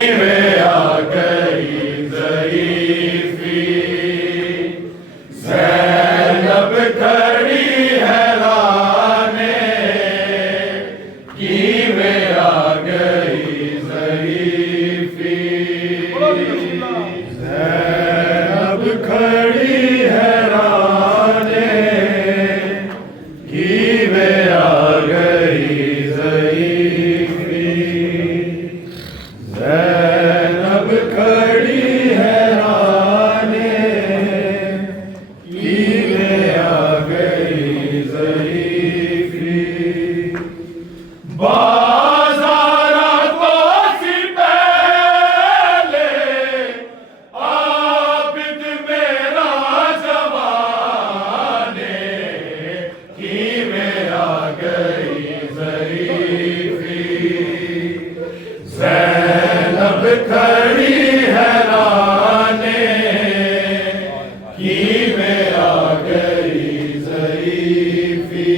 में आ गई ज़रीफ़ी, ज़ैनब खड़ी हैराने की में आ गई ज़रीफ़ी, ज़ैनब खड़ी हैराने की में आ गई ज़रीफ़ी, ज़ैनब खड़ी हैराने की में आ गई ज़रीफ़ी। बाज़ारा को सी पहले आबिद मेरा जवाने की में आ गई ज़रीफ़ी, ज़ैनब खड़ी हैराने की में आ गई ज़रीफ़ी,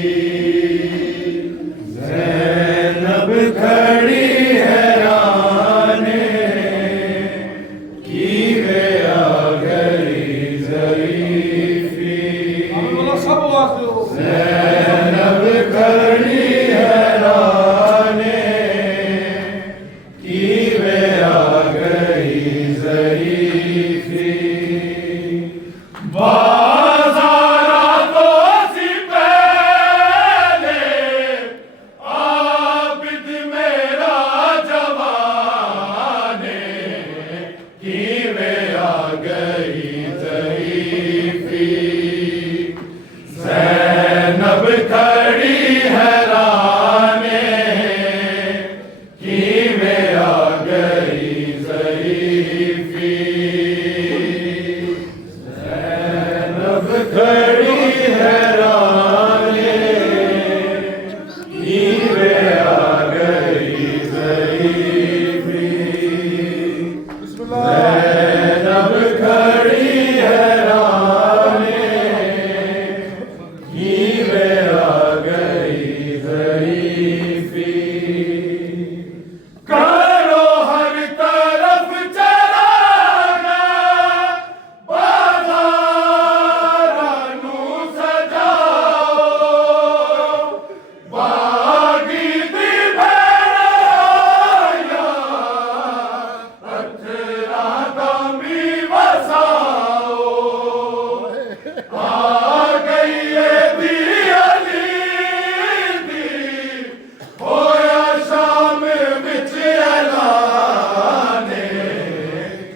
ज़ैनब खड़ी हैराने की में आ गई ज़रीफ़ी, ज़ैनब खड़ी हैराने की में आ गई ज़रीफ़ी। बाज़ारा तो सी पहले आबिद मेरा जवाने की में आ गई ज़रीफ़ी, ज़ैनब खड़ी हैराने की में आ गई ज़रीफ़ी, ज़ैनब खड़ी हैराने की में आ गई ज़रीफ़ी, ज़ैनब खड़ी हैराने की में आ गई ज़रीफ़ी। करो हर तरफ चरागा, बाज़ारा नू सजाओ, बागी दी भैया पत्थरा दामी वसाओ, आ गई ये दी अली दी, होया शाम विच ऐलाने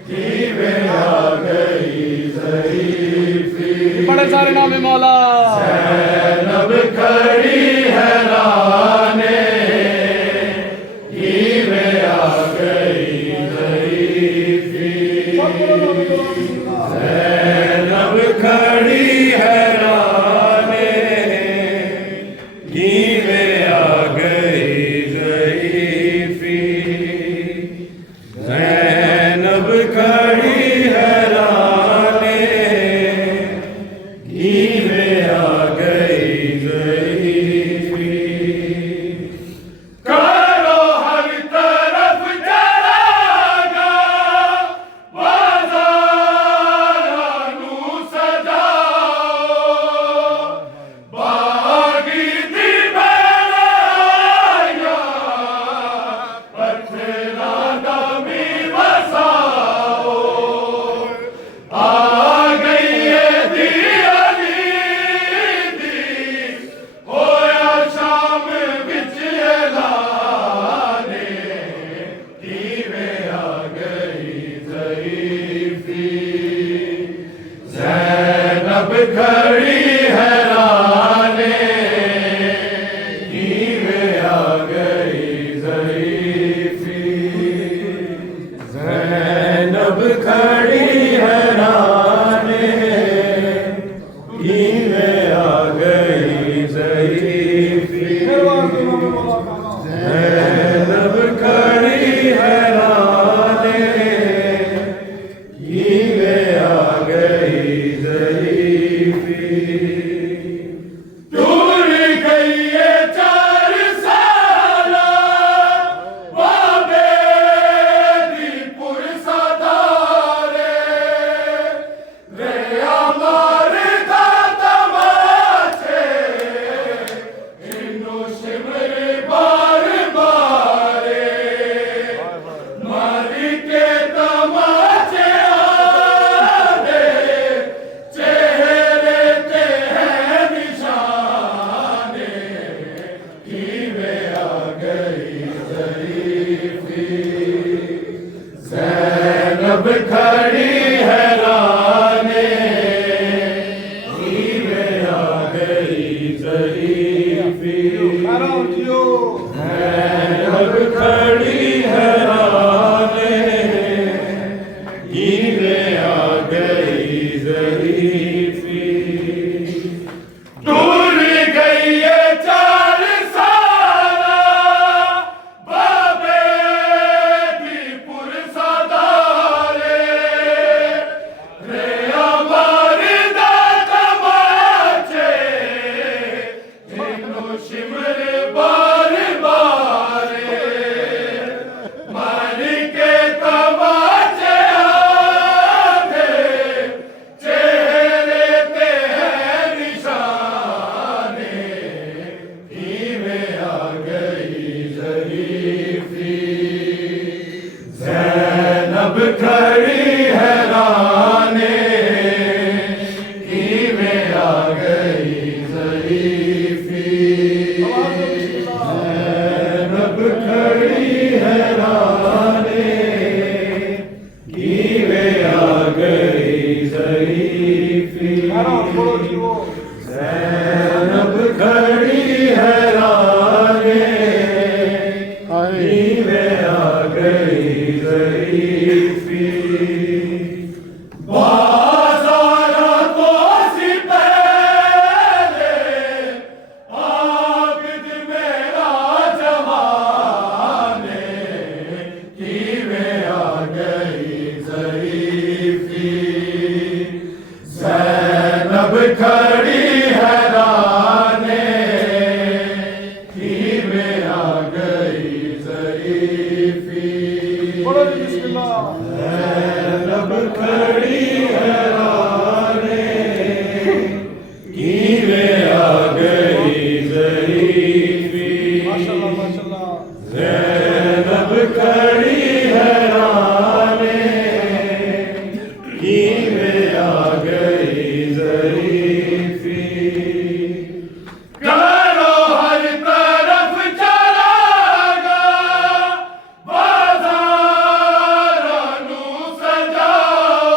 की में आ गई ज़रीफ़ी। बड़े सारे नाम है मौला। ज़ैनब खड़ी हैराने की में आ गई ज़रीफ़ी, ज़ैनब खड़ी हैराने की में आ गई ज़रीफ़ी, ज़ैनब खड़ी हैराने की में आ गई ज़रीफ़ी। करो हर तरफ चरागा, बाज़ारा नू सजाओ, बागी दी भैया पत्थरा दामी वसाओ, आ गई ये दी अली दी, होया शाम विच ऐलाने की में आ गई ज़रीफ़ी, ज़ैनब खड़ी हैराने की में आ गई ज़रीफ़ी, ज़ैनब खड़ी हैराने की में आ गई ज़रीफ़ी, ज़ैनब खड़ी हैराने की में आ गई ज़रीफ़ी। दूर गई ये 4 साल बाबे दी जैनब खड़ी हैराने, नीवे आ गई ज़रीफ़ी। जैनब खड़ी हैराने, नीवे आ गई ज़रीफ़ी। दूर गई ये 4 साला बाबे की पुरसदारे, रे हमारी तमाचे जिनो शिमर बार बारे, मालिके तमाचे आधे चेहरे पे है निशाने, नीवे आ गई ज़रीफ़ी। ज़ैनब खड़ी हैराने, नीवे आ गई ज़रीफ़ी। ज़ैनब खड़ी हैराने, नीवे आ गई ज़रीफ़ी। ज़ैनब खड़ी हैराने, नीवे आ गई ज़रीफ़ी। बाज़ारा तो सी पहले आबिद मेरा जमाने, नीवे आ गई ज़रीफ़ी। ज़ैनब खड़ी हैराने, नीवे आ गई ज़रीफ़ी। ज़ैनब खड़ी हैराने, नीवे आ गई ज़रीफ़ी। ज़ैनब खड़ी हैराने, नीवे आ गई ज़रीफ़ी। करो हर तरफ चरागा, बाज़ारां नू सजाओ,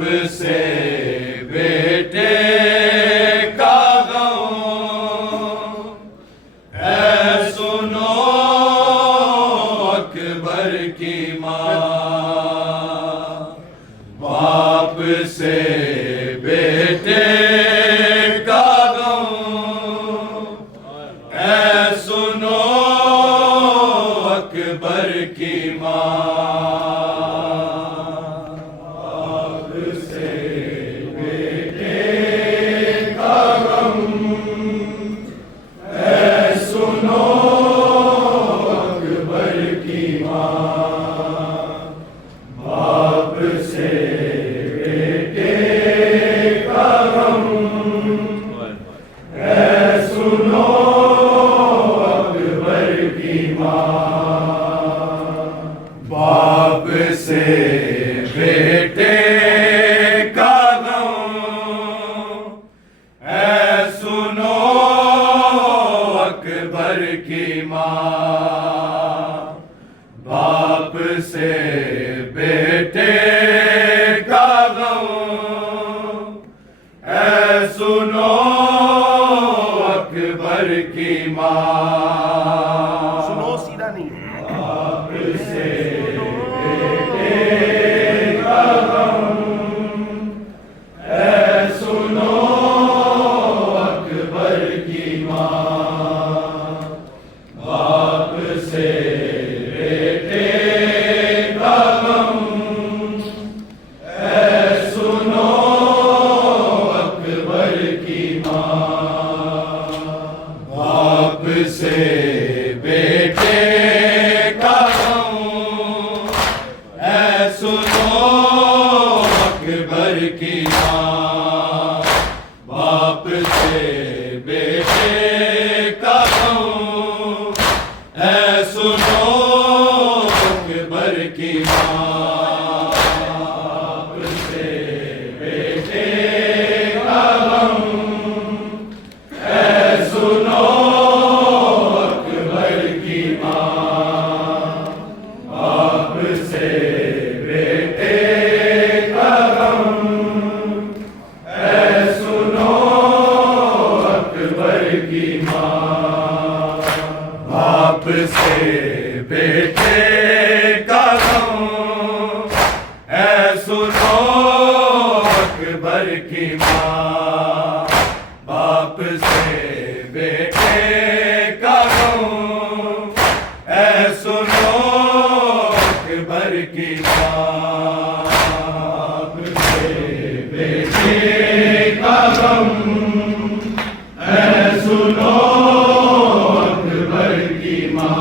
से बेटे का गम, ऐ सुनो अकबर की माँ। बाप से बेटे का गम, ऐ सुनो अकबर की माँ। बाप से बेटे का गम, ऐ सुनो अकबर की माँ। बाप से बेटे का गम, ऐ सुनो अकबर की माँ। सुनो सीधा नहीं है। बाप से से बेटे का गम, ऐ सुनो अकबर की माँ। बाप से बेटे का गम, ऐ सुनो अकबर की माँ। बाप से बेटे का गम, ऐ सुनो बाप से बेटे का गम, ऐ सुनो अकबर की माँ। बाप से बेटे का गम, ऐ सुनो अकबर की माँ। बाप से बेटे का गम, ऐ सुनो बाप से बेटे का गम, ऐ सुनो अकबर की माँ।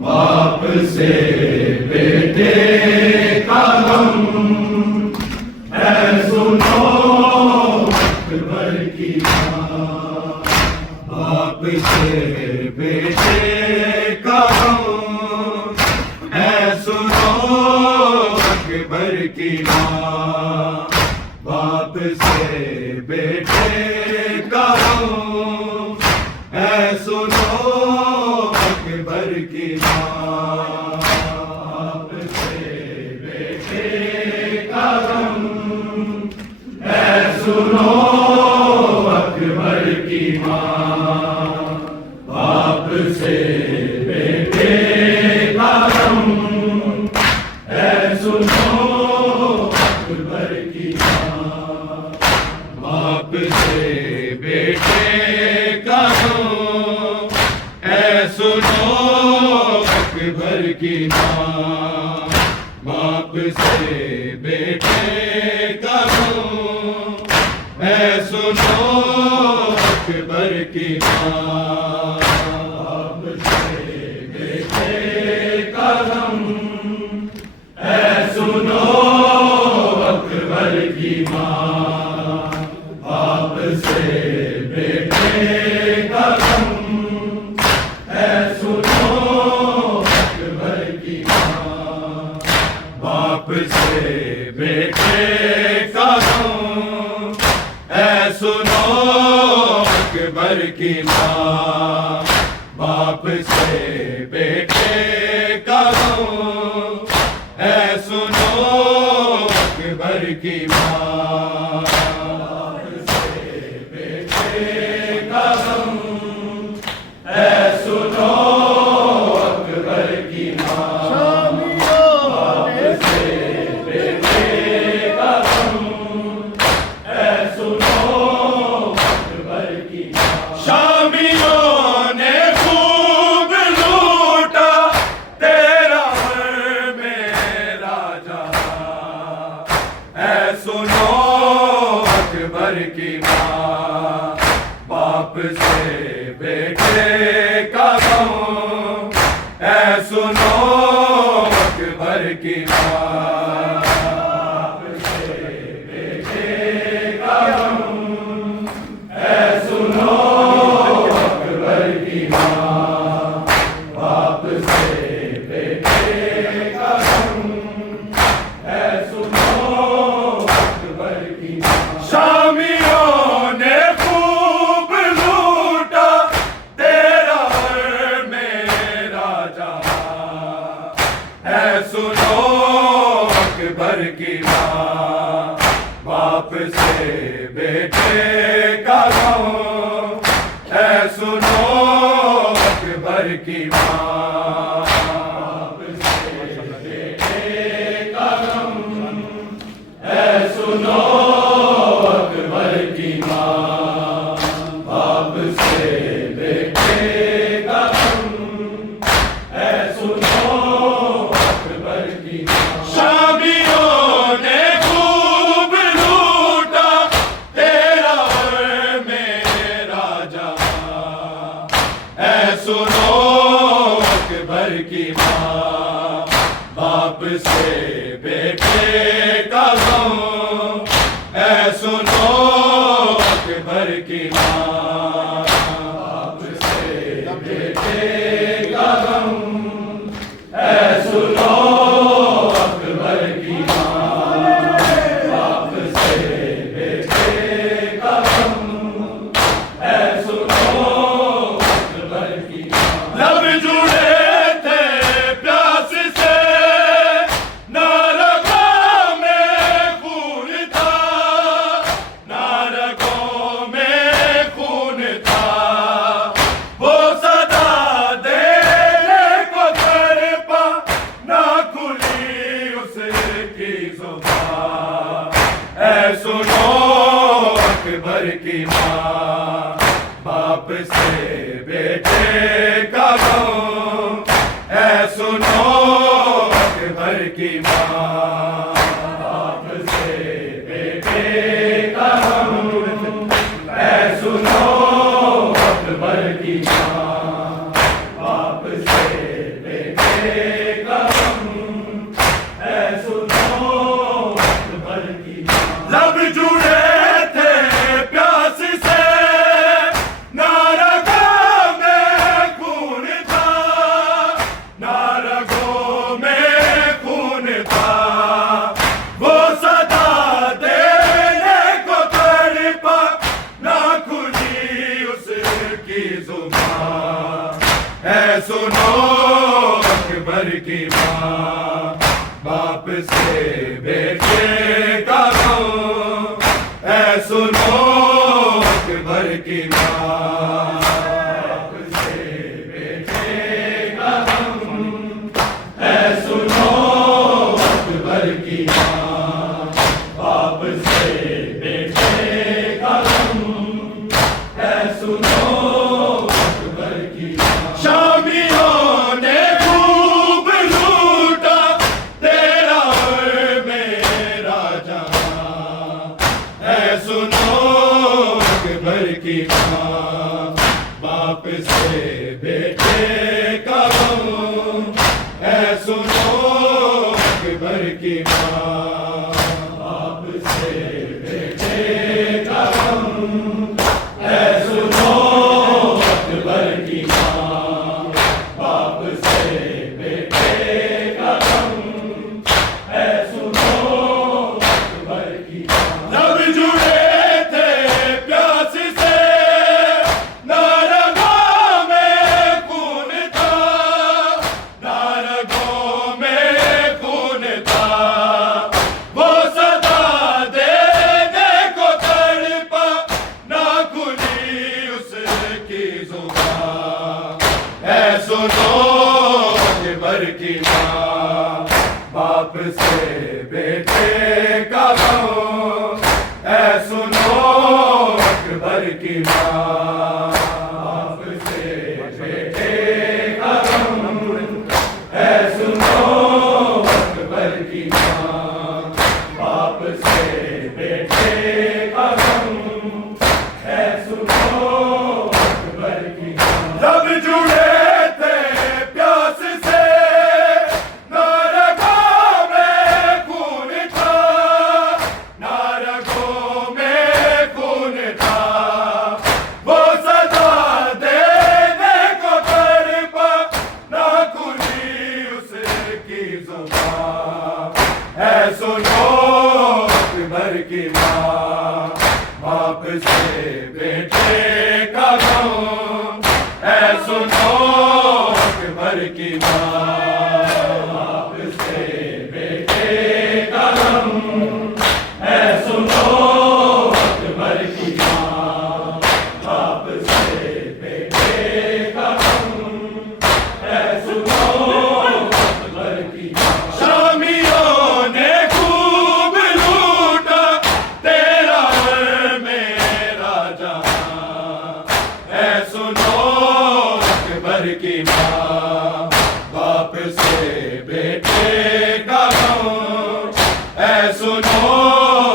बाप से बेटे का गम, ऐ सुनो अकबर की माँ। बाप से बेटे का गम, ऐ सुनो अकबर की माँ। बाप से बेटे का गम, ऐ सुनो अकबर की माँ। बाप से बेटे का गम, ऐ सुनो अकबर की माँ। बाप से बेटे का गम, ऐ सुनो अकबर की माँ। बाप से बेटे का गम, ऐ सुनो अकबर की माँ। बाप से बेटे का गम, ऐ सुनो अकबर की माँ। बाप से बेटे का गम, ऐ सुनो अकबर की माँ। बाप से बेटे का गम, ऐ सुनो अकबर की माँ। बाप से बेटे का गम, ऐ सुनो अकबर की माँ। बाप से बेटे का गम है सुनो अकबर की माँ। बाप से बेटे का गम है सुनो अकबर की माँ। शामियों ने खूब लूटा तेरा घर में राजा है सुनो अकबर की माँ। बाप से बेटे का गम है सुनो अकबर की माँ। बाप से बेटे का गम है सुनो अकबर की माँ। बाप से बेटे का गम है सुनो अकबर की माँ। शामियों ने खूब लूटा तेरा घर में राजा है सुनो अकबर की माँ। बाप से बेटे का गम है सुनो अकबर की माँ। बाप से बेटे का गम है सुनो अकबर की माँ। बाप से बेटे का गम है सुनो अकबर की माँ। शामियों ने खूब लूटा तेरा घर में राजा है सुनो अकबर की माँ। बाप से बेटे का गम है सुनो अकबर की माँ। बाप से बेटे का गम है सुनो अकबर की माँ। बाप से बेटे का गम है सुनो अकबर की माँ। लब जुड़े थे प्यास से ना रगों में खून था, ना रगों में खून था। वो सदा देने को तड़पा ना खुली उसकी जुबान है सुनो अकबर की माँ। बाप से बेटे का गम है सुनो अकबर की माँ। बाप से बेटे का गम है सुनो अकबर की माँ। बाप से बेटे का गम है सुनो अकबर की माँ। लब जुड़े थे प्यास से ना रगों में खून था, ना रगों में खून था। वो सदा देने को तड़पा ना खुली उसकी जुबान है सुनो अकबर की माँ। बाप से बेटे का गम है सुनो अकबर की माँ। बाप से बेटे का गम है सुनो अकबर की माँ। बाप से बेटे का गम है सुनो अकबर की माँ। शामियों ने खूब लूटा तेरा घर में से बेटे का गम, ऐ सुनो अकबर की माँ। बाप से बेटे का गम, ऐ सुनो अकबर की माँ। बाप से बेटे का गम, ऐ सुनो अकबर की माँ। जब जुड़े की माँ। बाप से बेटे का गम, ऐ सुनो अकबर की माँ। बाप से बेटे का गम, ऐ सुनो अकबर की माँ। बाप से बेटे का गम, ऐ सुनो अकबर की माँ। शामियों ने की माँ। बाप से बेटे का गम, ऐ सुनो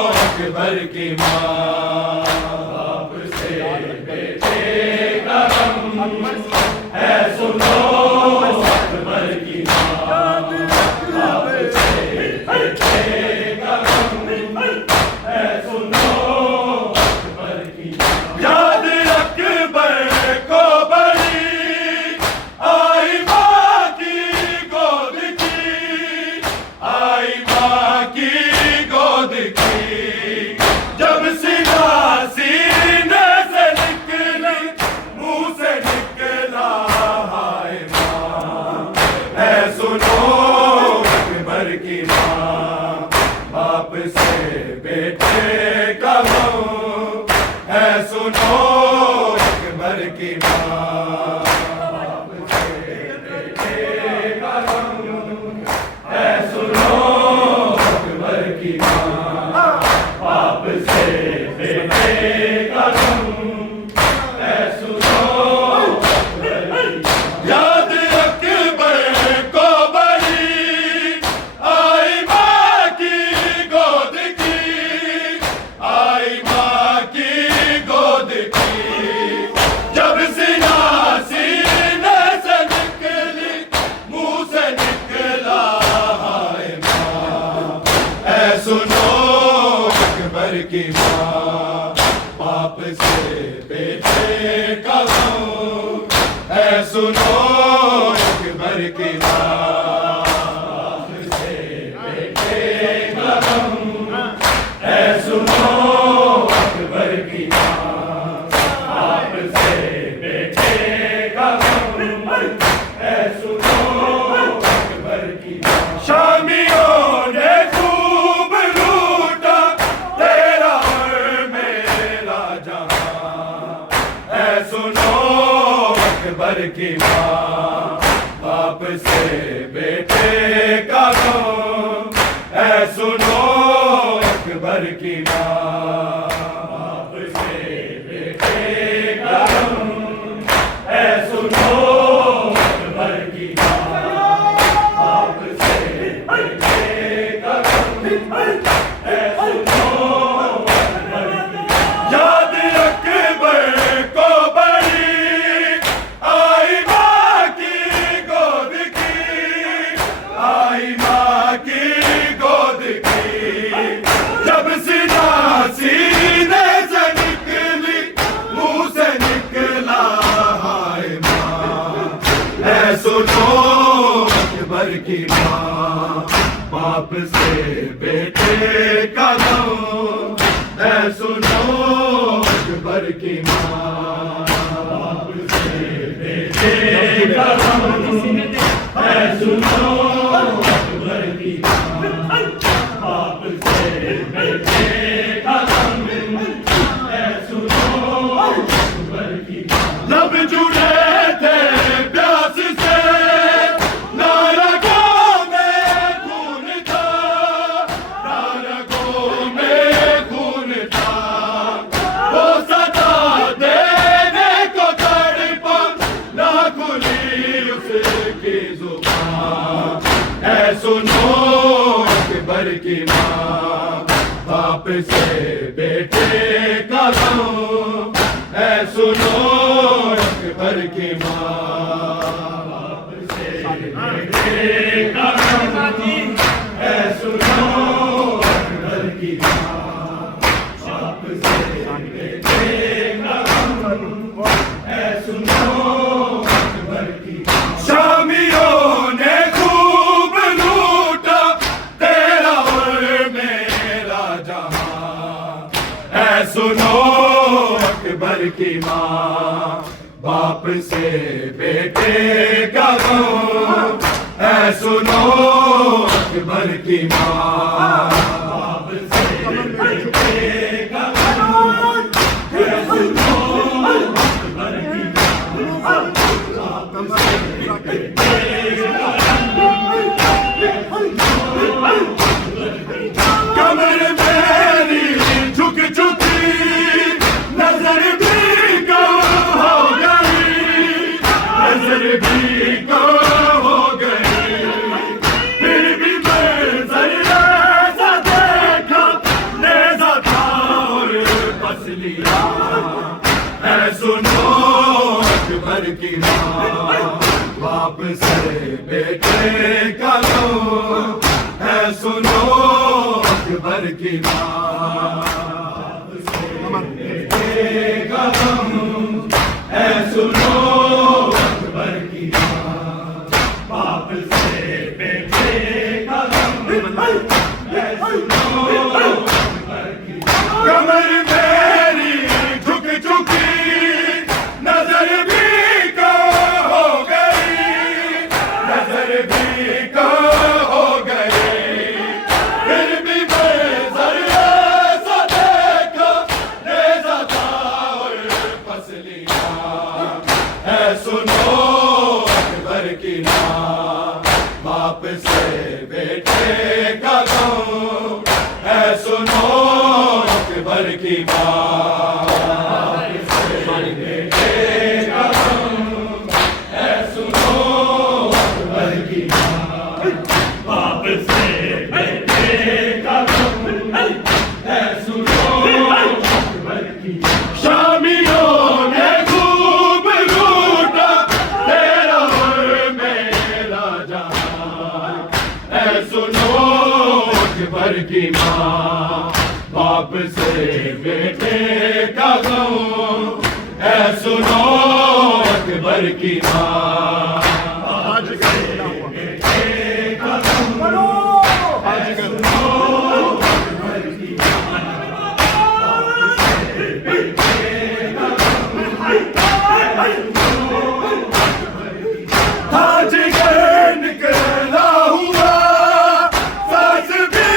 अकबर की माँ। बाप से बेटे का गम, ऐ सुनो अकबर की माँ। बाप से बेटे का गम, ऐ सुनो अकबर की माँ। याद अकबर को की माँ। बाप से बेटे का गम, ऐ सुनो अकबर की माँ। बाप से बेटे का गम, ऐ सुनो अकबर की माँ। बाप से बेटे का गम, ऐ सुनो अकबर की माँ। याद अकबर को की माँ। बाप से बेटे का गम, ऐ सुनो अकबर की माँ। बाप से बेटे का गम, ऐ सुनो अकबर की माँ। बाप से बेटे का गम, ऐ सुनो अकबर की माँ। शामियों ने अकबर की माँ। बाप से बेटे का गम, ऐ सुनो अकबर की माँ। बाप से बेटे का गम, ऐ सुनो अकबर की माँ। बाप से बेटे का गम, ऐ सुनो अकबर की माँ। याद अकबर को सुनो अकबर की माँ। बाप से बेटे का गम, ऐ सुनो अकबर की माँ। बाप से बेटे का गम, ऐ सुनो अकबर की माँ। बाप से बेटे का गम, ऐ सुनो अकबर की माँ। लब जुड़े थे प्यास से, नारगों में खून था। बाप से बेटे का गम है सुनो अकबर की माँ। बाप से बेटे का गम है सुनो अकबर की माँ। बाप से बेटे का गम है सुनो अकबर की माँ। शामियों ने खूब लूटा तेरा और मेरा जहां है सुनो अकबर की माँ। बाप से बेटे का गम है सुनो अकबर की माँ। बाप से बेटे का गम है सुनो अकबर की माँ। बाप से बेटे का कमर मेरी झुक चुकी नजर भी कम हो गई, नजर भी कम हो गई। फिर भी मैं जरा देखा नेज़ा था और बस लिया है सुनो अकबर की माँ। बाप से बेटे का गम है सुनो अकबर की माँ। बाप से बेटे का गम है सुनो अकबर की माँ। बाप से बेटे का गम है सुनो अकबर की माँ। कमर मेरी झुक चुकी नजर भी कम हो गई, नजर भी कम हो गई। फिर भी मैं जरा सा देखा नेज़ा था और फंस लिया है सुनो अकबर की माँ। बाप से बेटे का गम है सुनो अकबर की माँ। बाप से बेटे का गम है सुनो अकबर की माँ। बाप से बेटे का गम है सुनो अकबर की माँ। शामियों ने खूब लूटा तेरा और मेरा जहां है सुनो अकबर की माँ। बाप से बेटे का गम है सुनो अकबर की माँ। बाप से बेटे का गम है सुनो अकबर की माँ। बाप से बेटे का गम है सुनो अकबर की माँ। ताजगर निकला हुआ सास भी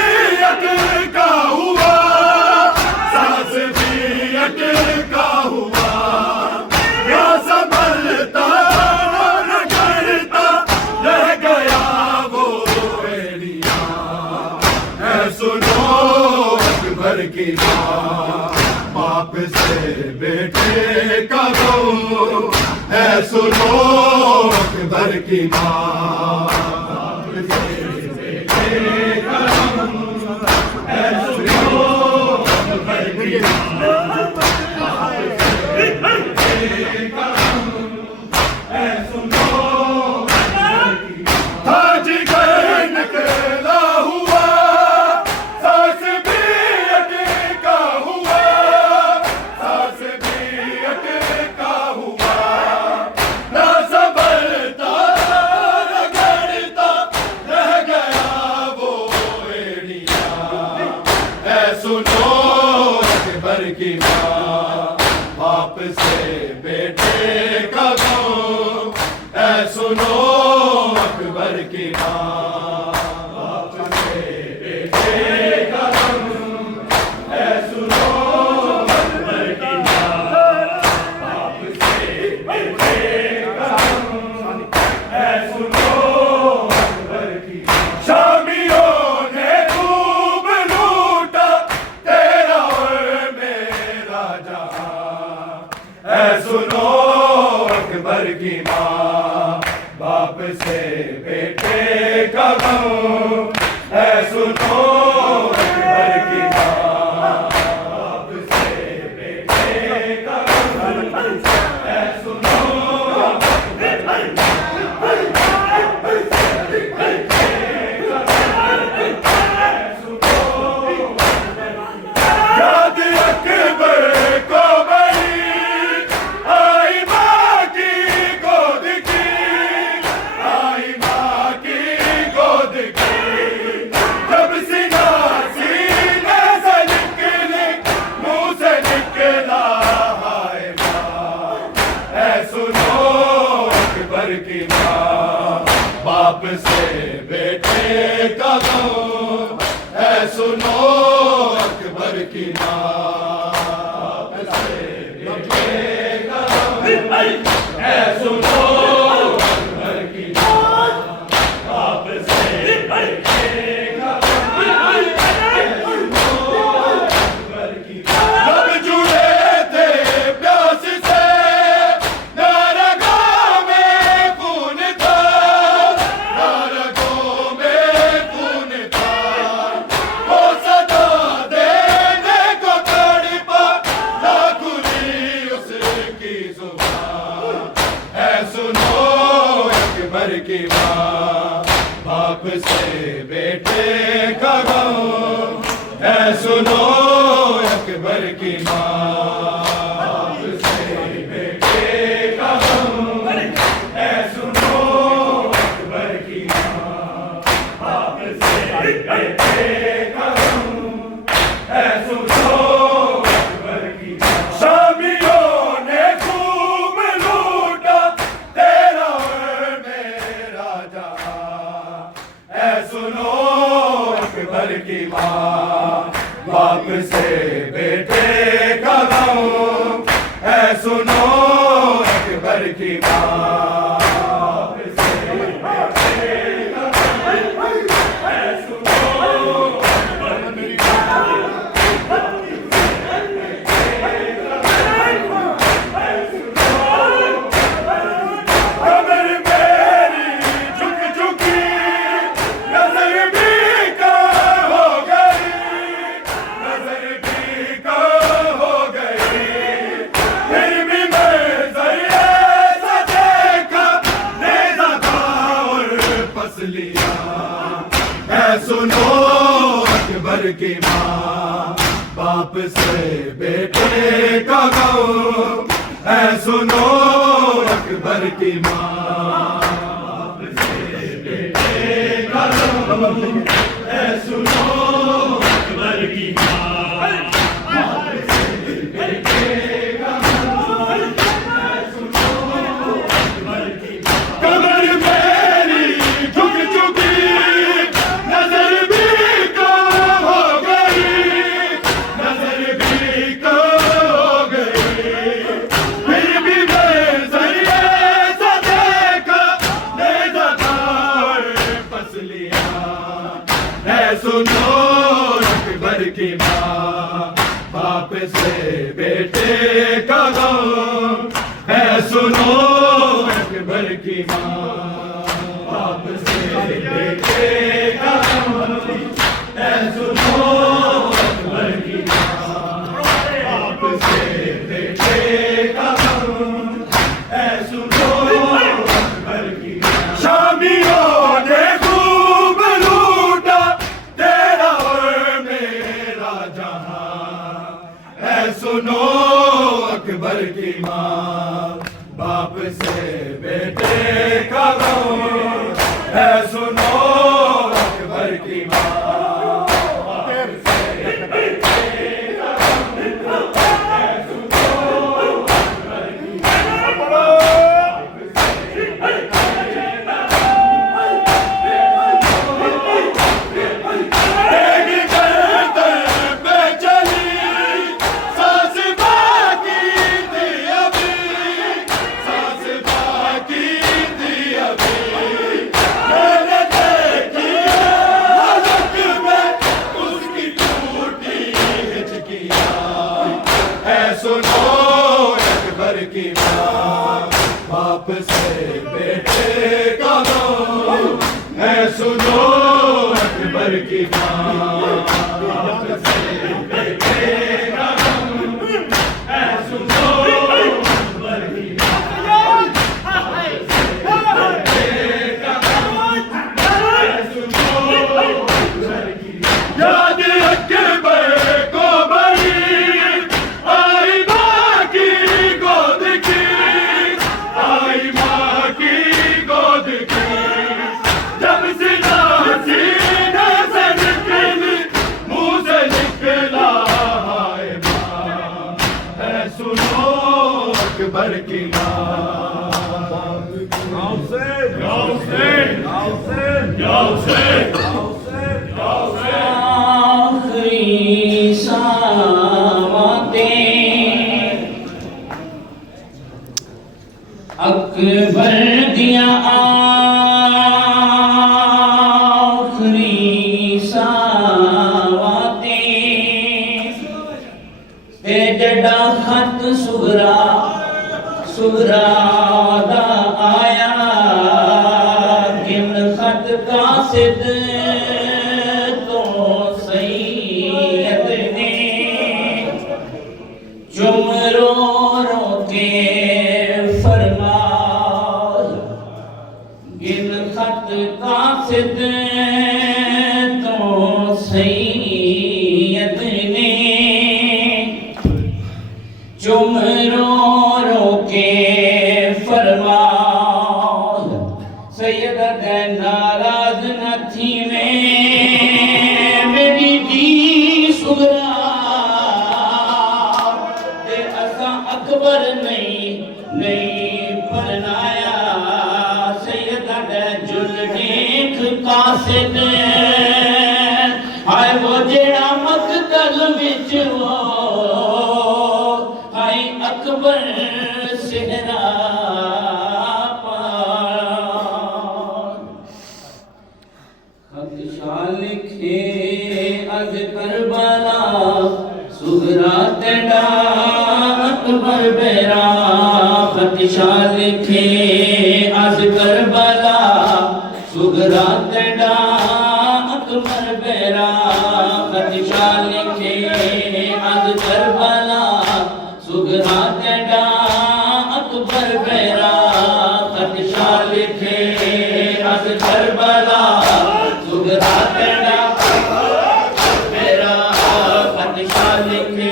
अटका हुआ, सास भी अटका हुआ। या संभलता न करता रह गया वो एरिया है सुनो अकबर की माँ। बाप से बेटे का गम है सुनो अकबर की माँ। बाप से बेटे का गम है सुनो अकबर की माँ। बाप से बेटे का गम है सुनो अकबर की माँ। ताजगर निकला हुआ सास भी अटका हुआ, सास भी अटका हुआ। ना संभलता न करता रह गया वो एरिया है सुनो अकबर की माँ। बाप से बेटे का गम है सुनो अकबर की माँ। बाप से बेटे का गम है सुनो अकबर की माँ। बाप से बेटे का गम है सुनो अकबर की माँ। शामियों ने खूब लूटा तेरा और मेरा जहां है सुनो अकबर की माँ। बाप से बेटे का गम है सुनो अकबर की माँ। की माँ सुनो अकबर की बाप से जब जुड़े थे प्यास से न रगों में खून था, न रगों में खून था, वो सदा देने को तड़पा, ना खुली उसकी जुबान। ऐ सुनो अकबर की माँ, बाप से बेटे का गम। ऐ सुनो अकबर की माँ, बाप से बेटे का गम। ऐ सुनो अकबर की माँ, बाप से बेटे का गम। ऐ सुनो अकबर की माँ। शामियों ने खूब लूटा तेरा और मेरा जहां। ऐ सुनो अकबर की माँ, बाप से बेटे का गम। ऐ सुनो अकबर की माँ, बाप से बेटे का गम। ऐ सुनो अकबर की कमर मेरी झुक झुकी, नजर भी कम हो गई, नजर भी कम हो गई। फिर भी मैं जरिए से देखा, नेज़ा था और पसलियाँ। ऐ सुनो अकबर की माँ, बाप से बेटे का गम। ऐ सुनो अकबर की माँ, बाप से बेटे का गम। ऐ सुनो अकबर की माँ, बाप से बेटे का गम। ऐ सुनो अकबर की माँ। कमर मेरी झुक झुकी, नजर भी कम हो गई, नजर भी कम हो गई। फिर भी मैं जरिए से देखा, नेज़ा था और पसलियाँ। ऐ सुनो अकबर की माँ, बाप से बेटे का गम। ऐ सुनो अकबर की माँ, बाप से बेटे का गम। ऐ सुनो अकबर की माँ, बाप से बेटे का गम। ऐ सुनो अकबर की माँ। शामियों ने खूब लूटा तेरा और मेरा जहां। ऐ सुनो अकबर की माँ, बाप से बेटे का गम। ऐ सुनो अकबर की माँ, बाप से बेटे का गम। ऐ सुनो अकबर की एक गर्दन पे चली, सांस बाकी थी अभी, सांस बाकी थी अभी। मैंने देखी हालत में उसकी टूटी हिचकियाँ। ऐ सुनो अकबर की माँ, बाप से बेटे का गम। ऐ सुनो अकबर की माँ, बाप से बेटे का गम। ऐ सुनो अकबर की माँ, बाप से बेटे का गम। ऐ सुनो अकबर की माँ। याद अकबर को बड़ी आई माँ की गोद की, आई माँ की गोद की। जब सीना सीने से निकली, मुँह से निकला हाय माँ। ऐ सुनो अकबर की माँ, गाँव से गाँव से गाँव से गाँव से गाँव से सावते अकबर दिया आखरी सावते ते जड़ा खत सुगरा दा आया गिन खत कासिद तो सैयद ने चुम रो के फरमाया गिन खत कासिद तो सैयद ने चुम रो के फरमाया सैयद नाराज न थी में मेरी दी सुगरा ते असा अकबर नहीं बनाया सैयद जुल देख कासिद हाय वो जेड़ा मकतल विच वो हाय अकबर सेहरा लिखे अज करबला सुगरा तेरा अकबर बेरा खतिशा लिखे अज करबला सुगरा तेरा अकबर बेरा खतिशा लिखे अज करबला सुगरा तेरा अकबर बेरा खतिशा लिखे अज करबला सुगरा तेरा मेरा खतिशा लिखे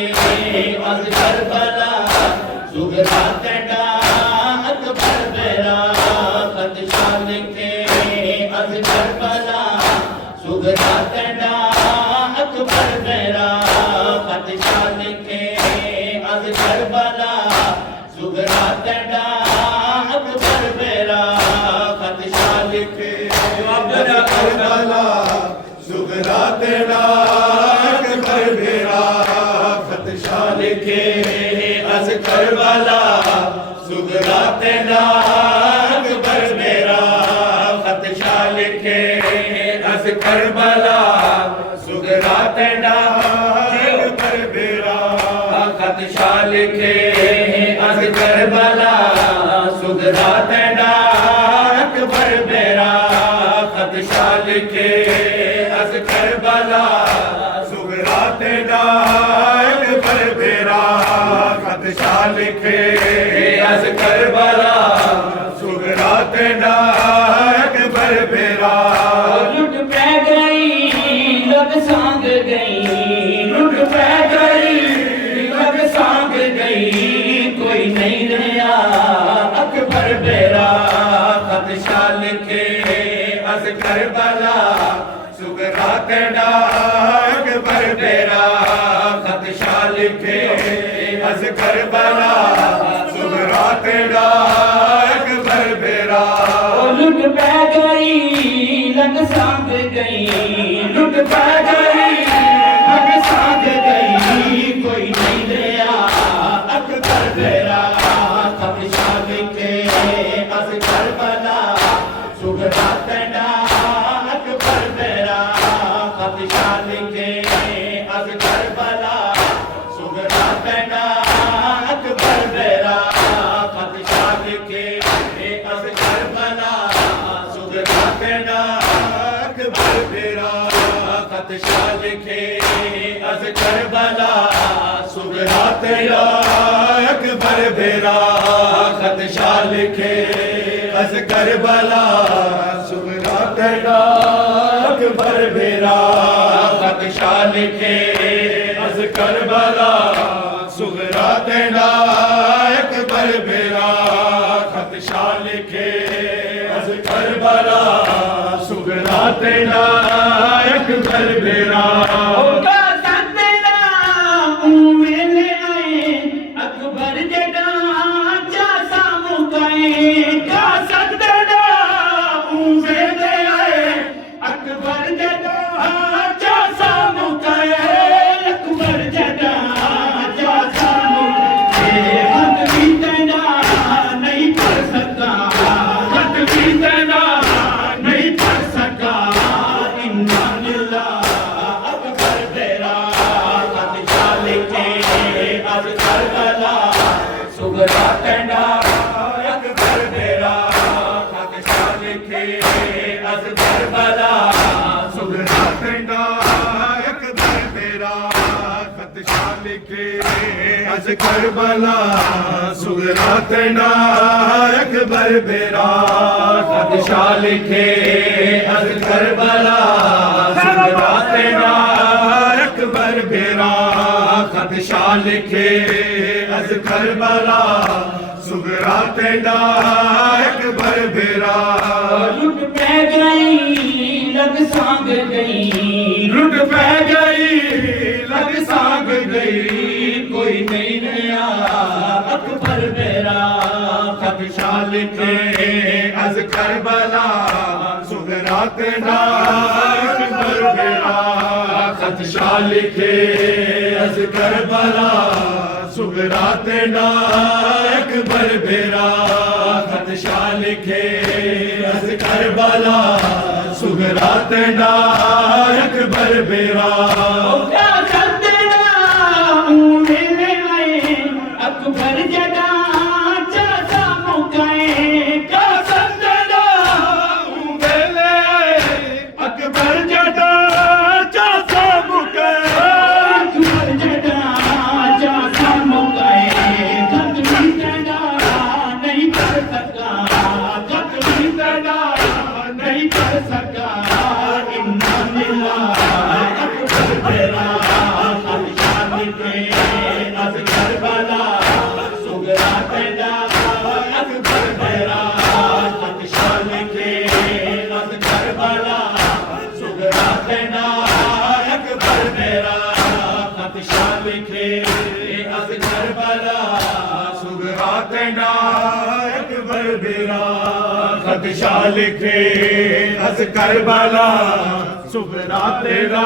अज करबला सुगरा तेरा अकबर मेरा खतिशा लिखे अज करबला सुगरा तेरा अकबर मेरा खतिशा लिखे अज करबला सुगरा तेरा अकबर मेरा खतिशा लिखे करबला सुगरा तेरा अकबर मेरा खतिशा लिखे अज करबला सुगरा तेरा अकबर मेरा खतिशा लिखे अज करबला सुगरा तेरा अकबर मेरा खतिशा लिखे अज करबला सुगरा तेरा अकबर मेरा खतिशा लिखे अज करबला सुगरा तेरा अकबर मेरा खतिशा लिखे अज करबला सुगरा तेरा अकबर मेरा लुट पै गई लग सांग गई लुट पै गई लग सांग गई कोई नहीं रहा अकबर मेरा खतिशा लिखे अज करबला सुगरा तेरा अकबर मेरा खतिशा लिखे अज करबला सुगरा तेरा अकबर मेरा लुट पै गई लग सांग गई लुट पै गई लग सांग गई कोई नहीं रहा अकबर मेरा खतिशा लिखे अज करबला सुगरा तेरा अकबर मेरा खतिशा लिखे अज करबला सुगरा तेरा अकबर मेरा खतिशा लिखे अज करबला सुगरा तेरा अकबर मेरा खतिशा लिखे अज करबला सुगरा तेरा अकबर मेरा खतिशा लिखे अज करबला सुगरा तेरा अकबर मेरा खतिशा लिखे अज करबला सुगरा तेरा अकबर मेरा खतिशा लिखे अज करबला सुगरा तेरा अकबर मेरा अकबर जड़ा चा सामू कहे का सकदा अकबर जड़ा चा सामू कहे करबला सुगरा टेंडा अकबर मेरा खदशा लिखे अज करबला सुगरा टेंडा अकबर मेरा खदशा लिखे अज करबला सुगरा टेंडा अकबर मेरा खदशा लिखे अज करबला सुगरा टेंडा अकबर मेरा खदशा लिखे अज करबला सुगरा टेंडा अकबर मेरा लुट पै गई लग सांग गई लुट पै गई लग सांग गई कोई नहीं रहा अकबर मेरा खदशा लिखे अज करबला सुगरा टेंडा अकबर मेरा खदशा लिखे अज करबला सुगरा टेंडा अकबर मेरा खदशा लिखे अज करबला सुगरा टेंडा अकबर मेरा क्या करते ना मेरे आए अकबर जदा चाचा मुकाए क्या करते ना वेले अकबर जदा चाचा मुके अकबर जदा चाचा मुकाए खत भी जदा नहीं कर सका खत भी जदा नहीं कर सका इन्ना लिल्लाह अकबर मेरा खदशा लिखे अज करबला सुगरा टेंडा अकबर मेरा खदशा लिखे अज करबला सुगरा टेंडा अकबर मेरा खदशा लिखे अज करबला सुगरा टेंडा अकबर मेरा खदशा लिखे अज करबला सुगरा तेरा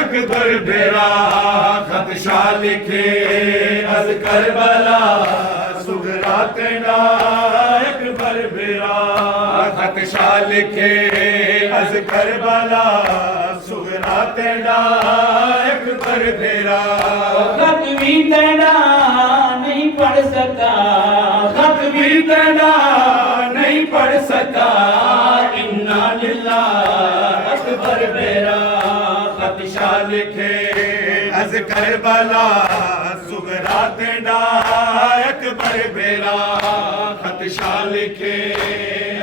अकबर मेरा खदशा लिखे अज करबला सुगरा तेरा अकबर मेरा खदशा लिखे अज करबला सुगरा तेरा अकबर मेरा खत भी तेरा नहीं पढ़ सका खत भी तेरा नहीं पढ़ सका इन्ना लिल्लाह अकबर मेरा खदशा लिखे अज करबला सुगरा तेरा अकबर मेरा खदशा लिखे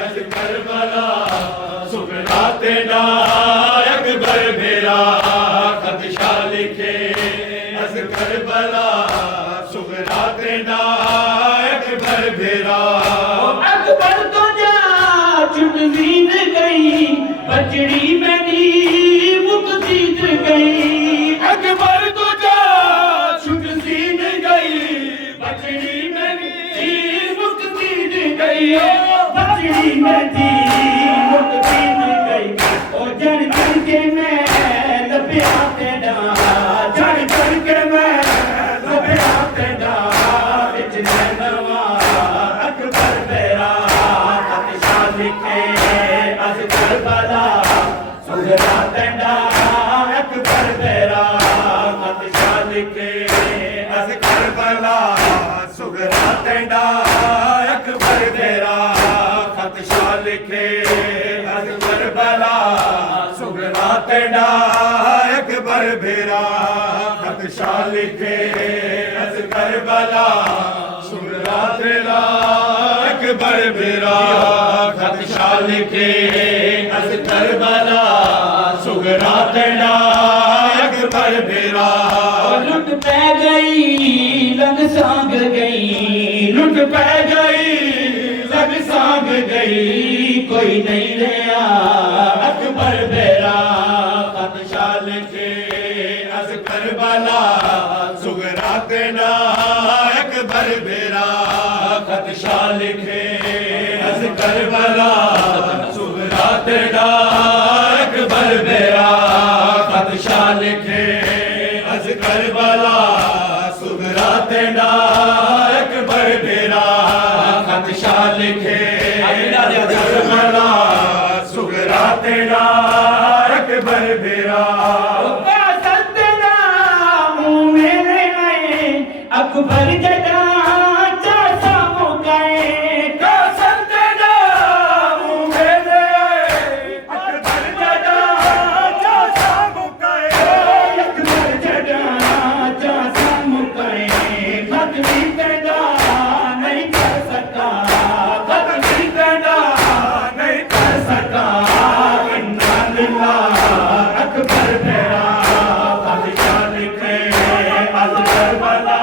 अज करबला सुगरा तेरा अकबर मेरा खदशा लिखे अज करबला सुगरा तेरा अकबर मेरा अकबर तो जा छुट जीत गई बचड़ी मेरी मुक जीत गई अकबर तो जा छुट सीन गई बचड़ी मेरी मुक जीत गई बचड़ी मेरी मुक जीत गई ओ जन जन के मैं लपया तेरा जन जन के मैं लपया तेरा बिच नवा अकबर मेरा खदशा लिखे अज करबला सुगरा टेंडा अकबर मेरा खदशा लिखे अज करबला सुगरा टेंडा अकबर मेरा खदशा लिखे अज करबला सुगरा टेंडा अकबर मेरा खदशा लिखे अज करबला सुगरा तेरा अकबर मेरा खदशा लिखे अज करबला सुगरा तेरा अकबर मेरा लुट पै गई लग सांग गई लुट पै गई लग सांग गई कोई नहीं रहा अकबर मेरा खदशा लिखे अज करबला सुगरा तेरा अकबर मेरा खदशा लिखे अज करबला सुगरा तेरा अकबर मेरा खदशा लिखे अज करबला सुगरा तेरा अकबर मेरा खदशा लिखे करबला सुगरा तेरा अकबर मेरा अकबर जदा चाचा मुकाए का संते जाऊं मेरे अकबर जदा चाचा मुकाए अकबर जदा चाचा मुकाए खत भी पैदा नहीं कर सका खत भी पैदा नहीं कर सका इन्ना लिल्लाह अकबर मेरा बादशाह लिखे अकबर वाला